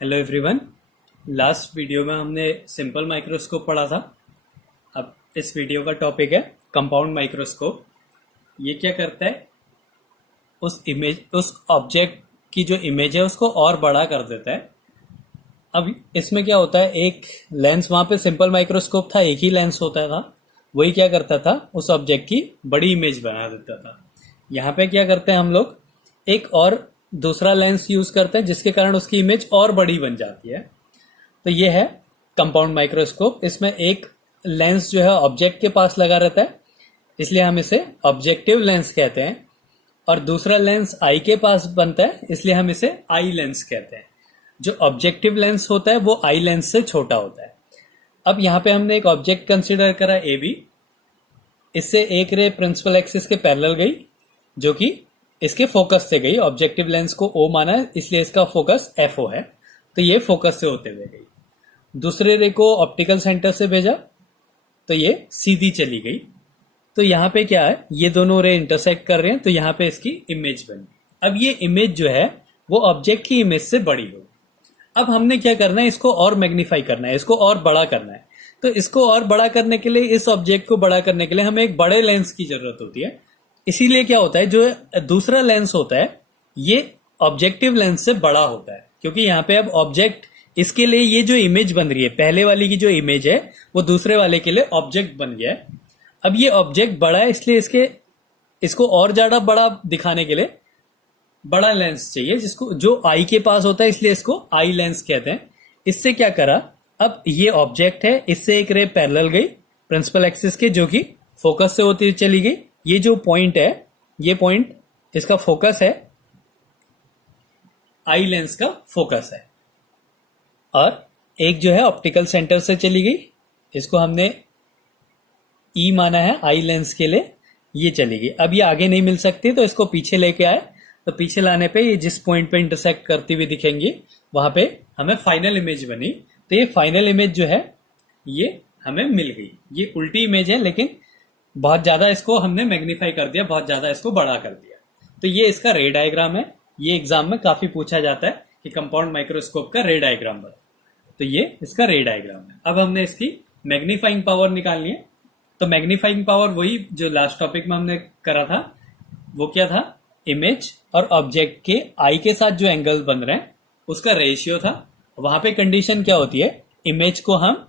Hello everyone. Last video में हमने simple microscope पढ़ा था। अब इस वीडियो का टॉपिक है कंपाउंड माइक्रोस्कोप। ये क्या करता है, उस ऑब्जेक्ट की जो इमेज है उसको और बड़ा कर देता है। अब इसमें क्या होता है, एक लेंस, वहां पे सिंपल माइक्रोस्कोप था, एक ही लेंस होता था, वही क्या करता था, उस ऑब्जेक्ट की बड़ी इमेज बना देता था। यहाँ पे क्या करते हैं हम लोग, एक और दूसरा लेंस यूज करते हैं जिसके कारण उसकी इमेज और बड़ी बन जाती है। तो ये है कंपाउंड माइक्रोस्कोप। इसमें एक लेंस जो है ऑब्जेक्ट के पास लगा रहता है, इसलिए हम इसे ऑब्जेक्टिव लेंस कहते हैं, और दूसरा लेंस आई के पास बनता है, इसलिए हम इसे आई लेंस कहते हैं। जो ऑब्जेक्टिव लेंस होता है वो आई लेंस से छोटा होता है। अब यहाँ पे हमने एक ऑब्जेक्ट कंसिडर करा ए बी। इससे एक रे प्रिंसिपल एक्सिस के पैरेलल गई, जो कि इसके फोकस से गई। ऑब्जेक्टिव लेंस को ओ माना है, इसलिए इसका फोकस एफ ओ है, तो ये फोकस से होते हुए गई। दूसरे रे को ऑप्टिकल सेंटर से भेजा, तो ये सीधी चली गई। तो यहाँ पे क्या है, ये दोनों रे इंटरसेक्ट कर रहे हैं, तो यहाँ पे इसकी इमेज बन गई। अब ये इमेज जो है वो ऑब्जेक्ट की इमेज से बड़ी होगी। अब हमने क्या करना है, इसको और मैग्नीफाई करना है, इसको और बड़ा करना है। तो इसको और बड़ा करने के लिए, इस ऑब्जेक्ट को बड़ा करने के लिए हमें एक बड़े लेंस की जरूरत होती है। इसीलिए क्या होता है, जो दूसरा लेंस होता है ये ऑब्जेक्टिव लेंस से बड़ा होता है, क्योंकि यहाँ पे अब ऑब्जेक्ट, इसके लिए ये जो इमेज बन रही है, पहले वाली की जो इमेज है वो दूसरे वाले के लिए ऑब्जेक्ट बन गया है। अब ये ऑब्जेक्ट बड़ा है, इसलिए इसको और ज्यादा बड़ा दिखाने के लिए बड़ा लेंस चाहिए, जिसको जो आई के पास होता है, इसलिए इसको आई लेंस कहते हैं। इससे क्या करा, अब ये ऑब्जेक्ट है, इससे एक रे पैरेलल गई प्रिंसिपल एक्सिस के, जो कि फोकस से होती चली गई। ये जो पॉइंट है, ये पॉइंट इसका फोकस है, आई लेंस का फोकस है। और एक जो है ऑप्टिकल सेंटर से चली गई, इसको हमने ई माना है आई लेंस के लिए, ये चली गई। अब ये आगे नहीं मिल सकती, तो इसको पीछे लेके आए, तो पीछे लाने पे ये जिस पॉइंट पे इंटरसेक्ट करती हुई दिखेंगी, वहां पे हमें फाइनल इमेज बनी। तो ये फाइनल इमेज जो है ये हमें मिल गई। ये उल्टी इमेज है, लेकिन बहुत ज्यादा इसको हमने मैग्नीफाई कर दिया, बहुत ज्यादा इसको बड़ा कर दिया। तो ये इसका रे डायग्राम है। ये एग्जाम में काफी पूछा जाता है कि कंपाउंड माइक्रोस्कोप का रे डायग्राम बता। तो ये इसका रे डायग्राम है। अब हमने इसकी मैग्नीफाइंग पावर निकालनी है। तो मैग्नीफाइंग पावर वही जो लास्ट टॉपिक में हमने करा था, वो क्या था, इमेज और ऑब्जेक्ट के आई के साथ जो एंगल बन रहे हैं उसका रेशियो था। वहां पे कंडीशन क्या होती है, इमेज को हम,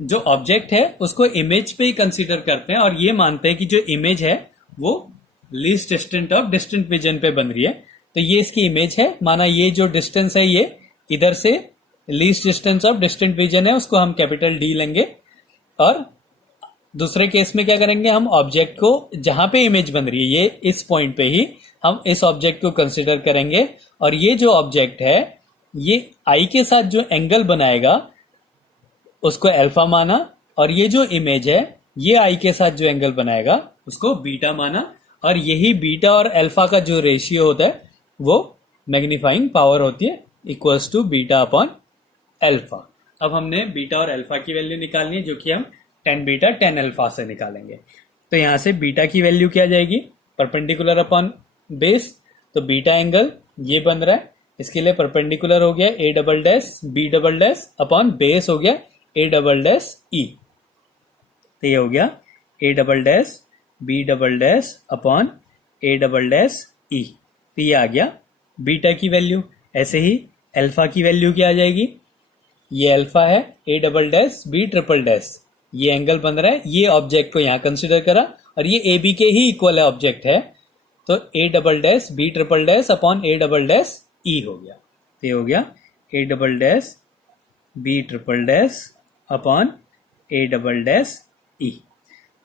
जो ऑब्जेक्ट है उसको इमेज पे ही कंसीडर करते हैं, और ये मानते हैं कि जो इमेज है वो least distant of distant vision पे बन रही है। तो ये इसकी इमेज है, माना ये जो डिस्टेंस है, ये इधर से least distance of distant vision है, उसको हम कैपिटल डी लेंगे। और दूसरे केस में क्या करेंगे, हम ऑब्जेक्ट को जहां पे इमेज बन रही है, ये इस पॉइंट पे ही हम इस ऑब्जेक्ट को कंसिडर करेंगे, और ये जो ऑब्जेक्ट है ये आई के साथ जो एंगल बनाएगा उसको अल्फा माना, और ये जो इमेज है ये आई के साथ जो एंगल बनाएगा उसको बीटा माना। और यही बीटा और अल्फा का जो रेशियो होता है वो मैग्नीफाइंग पावर होती है, equals to beta upon alpha. अब हमने बीटा और अल्फा की वैल्यू निकालनी है, जो कि हम tan बीटा tan अल्फा से निकालेंगे। तो यहां से बीटा की वैल्यू क्या जाएगी, परपेंडिकुलर अपॉन बेस। तो बीटा एंगल ये बन रहा है, इसके लिए परपेंडिकुलर हो गया A double dash B double dash upon base हो गया ए डबल डैश ई। तो ये हो गया A double dash B double dash upon A double dash E. तो ये आ गया बीटा की वैल्यू। ऐसे ही अल्फा की वैल्यू क्या आ जाएगी, ये अल्फा है, A double dash B triple dash, ये एंगल बन रहा है, ये ऑब्जेक्ट को यहां कंसिडर करा, और ये ए बी के ही इक्वल है ऑब्जेक्ट है, तो A double dash B triple dash upon A double dash E हो गया। तो ये हो गया A double dash B triple dash upon A double dash E.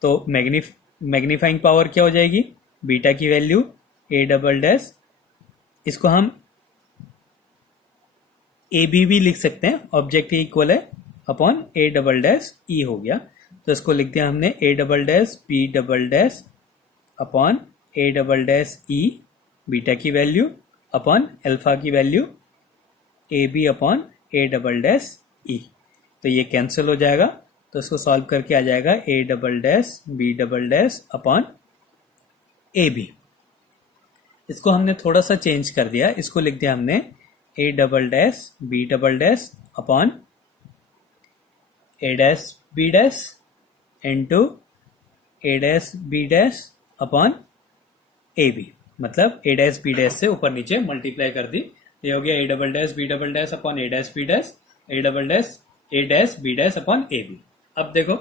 तो मैग्नीफाइंग पावर क्या हो जाएगी, बीटा की वैल्यू ए डबल डैश, इसको हम ए बी भी लिख सकते हैं, ऑब्जेक्ट इक्वल है, upon A double dash E हो गया। तो इसको लिख दिया हमने A double dash B double dash upon A double dash E, beta की वैल्यू अपॉन अल्फा की value A B upon A double dash E. तो ये कैंसिल हो जाएगा, तो इसको सॉल्व करके आ जाएगा A double dash B double dash upon A B. इसको हमने थोड़ा सा चेंज कर दिया, इसको लिख दिया हमने A double dash B double dash upon A dash B dash into A dash B dash upon A B, मतलब ए डैश बी डैश से ऊपर नीचे मल्टीप्लाई कर दी, ये हो गया A double dash B double dash upon A dash B dash, A double dash A dash B dash upon A B. अब देखो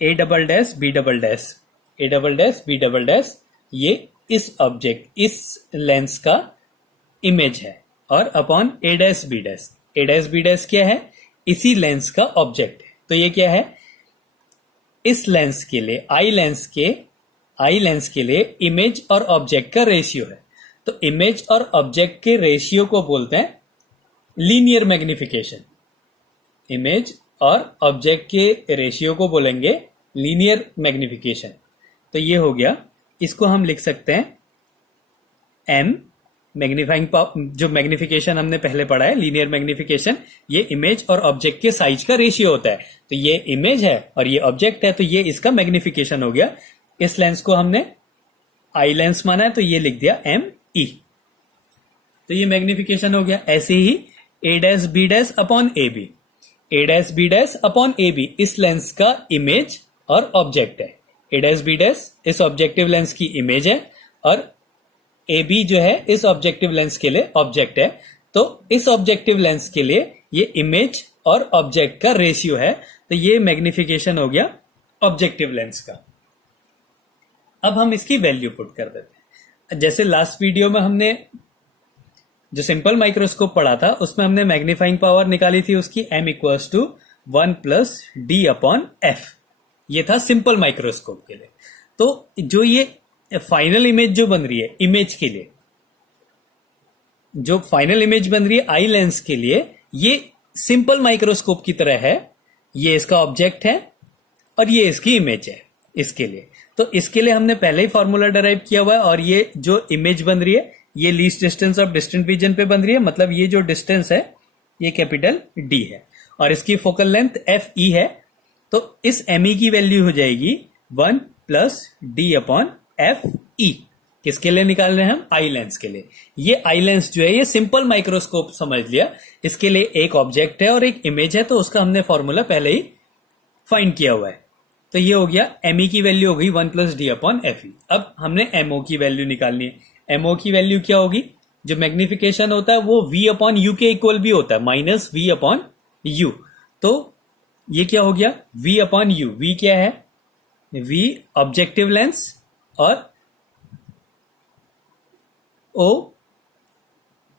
A double dash B double dash, A double dash B double dash, ये इस object, इस lens का image है, और upon A dash B dash, A dash B dash क्या है, इसी लेंस का ऑब्जेक्ट है। तो ये क्या है, इस लेंस के लिए, आई लेंस के लिए इमेज और ऑब्जेक्ट का रेशियो है। तो इमेज और ऑब्जेक्ट के रेशियो को बोलते हैं लीनियर मैग्निफिकेशन। इमेज और ऑब्जेक्ट के रेशियो को बोलेंगे लीनियर मैग्निफिकेशन। तो ये हो गया, इसको हम लिख सकते हैं एम मैग्नीफाइंग पावर, जो मैग्निफिकेशन हमने पहले पढ़ा है लीनियर मैग्निफिकेशन, ये इमेज और ऑब्जेक्ट के साइज का रेशियो होता है। तो ये इमेज है और ये ऑब्जेक्ट है, तो ये इसका मैग्निफिकेशन हो गया। इस लेंस को हमने आई लेंस माना है, तो ये लिख दिया एम ई, तो ये मैग्निफिकेशन हो गया। ऐसे ही A dash B dash upon A B, A dash B dash upon A B इस लेंस का इमेज और ऑब्जेक्ट है। ए डैश बी डैश इस ऑब्जेक्टिव लेंस की इमेज है और ए बी जो है इस ऑब्जेक्टिव लेंस के लिए ऑब्जेक्ट है। तो इस ऑब्जेक्टिव लेंस के लिए ये इमेज और ऑब्जेक्ट का रेशियो है, तो ये मैग्निफिकेशन हो गया ऑब्जेक्टिव लेंस का। अब हम इसकी वैल्यू पुट कर देते हैं। जैसे लास्ट वीडियो में हमने जो सिंपल माइक्रोस्कोप पढ़ा था, उसमें हमने मैग्नीफाइंग पावर निकाली थी उसकी m equals to 1 plus D upon F. ये था सिंपल माइक्रोस्कोप के लिए। तो जो ये फाइनल इमेज जो बन रही है, इमेज के लिए जो फाइनल इमेज बन रही है आई लेंस के लिए, ये सिंपल माइक्रोस्कोप की तरह है। ये इसका ऑब्जेक्ट है और ये इसकी इमेज है इसके लिए। तो इसके लिए हमने पहले ही फॉर्मूला डिराइव किया हुआ है, और ये जो इमेज बन रही है ये least distance of distinct vision पे बन रही है, मतलब ये जो डिस्टेंस है ये कैपिटल डी है और इसकी फोकल लेंथ एफ ई है। तो इस एम ई की वैल्यू हो जाएगी 1 प्लस डी अपॉन एफ ई। किसके लिए निकाल रहे हैं हम? आई लेंस के लिए। ये आई लेंस जो है ये सिंपल माइक्रोस्कोप समझ लिया, इसके लिए एक ऑब्जेक्ट है और एक इमेज है, तो उसका हमने फॉर्मूला पहले ही फाइंड किया हुआ है। तो ये हो गया एम ई की वैल्यू हो गई 1 प्लस डी अपॉन एफ ई। अब हमने एमओ की वैल्यू निकालनी है। एमओ की वैल्यू क्या होगी? जो मैग्निफिकेशन होता है वो वी अपॉन यू के इक्वल भी होता है, माइनस वी अपॉन यू। तो ये क्या हो गया? We upon you. वी क्या है? वी ऑब्जेक्टिव लेंस और ओ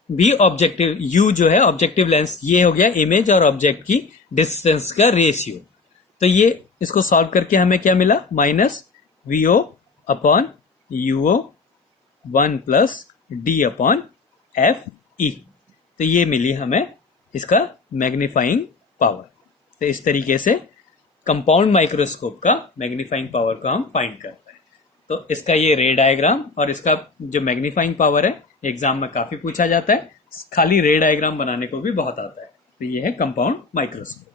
भी ऑब्जेक्टिव, यू जो है ऑब्जेक्टिव लेंस, ये हो गया इमेज और ऑब्जेक्ट की डिस्टेंस का रेशियो। तो ये इसको सॉल्व करके हमें क्या मिला? Minus V O upon U O 1 plus D upon F E. तो ये मिली हमें इसका मैग्नीफाइंग पावर। तो इस तरीके से कंपाउंड माइक्रोस्कोप का मैग्नीफाइंग पावर को हम फाइंड करते हैं। तो इसका ये रे डायग्राम और इसका जो मैग्नीफाइंग पावर है एग्जाम में काफी पूछा जाता है, खाली रे डायग्राम बनाने को भी बहुत आता है। तो ये है कंपाउंड माइक्रोस्कोप।